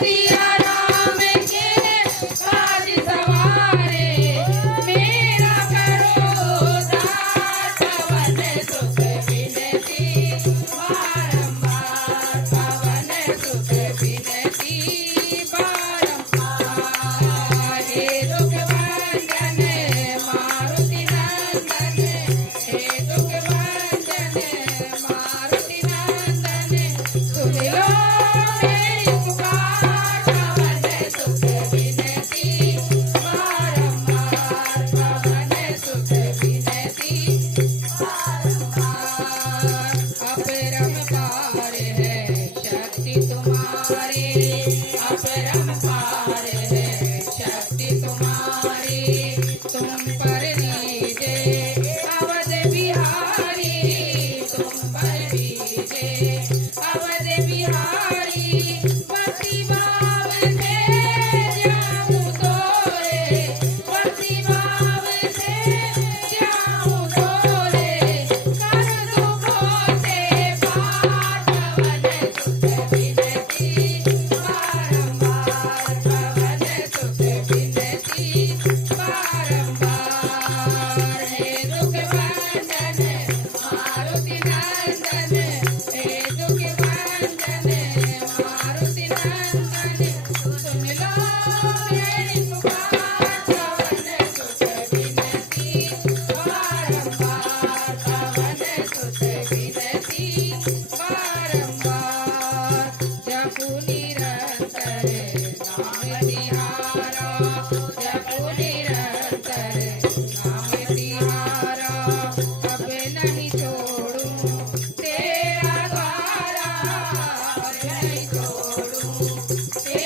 सिया राम के काज सवारे मेरा करो दास पवन सुख विनती बारंबार पवन सुख विनती बारंबार हे दुख भंजन मारुति नंदन हे दुख भंजन मारुति नंदन सुन लो मेरी पुकार पवन सुख विनती बारंबार पवन सुख विनती बारंबार अपरंपार है शक्ति तुम्हारी अपरंपार है शक्ति तुम्हारी तुम पर लीजे अवध बिहारी तुम पर लीजे अवध बिहारी पति भाव से जाऊं तोरे पति भाव से जाऊं तोरे कर दुखों से पार पवन सुख विनती बारंबार पवन सुख विनती बारंबार हे दुख भंजन मारुति नंदन हे दुख भंजन मारुति नंदन सुन लो मेरी पुकार पवन सुख विनती बारंबार पवन सुख विनती बारंबार जपु निरंतर नाम तिहारा जपु निरंतर नाम तिहारा अब नहीं छोड़ूं तेरा द्वारा अब नहीं छोड़ूं तेरा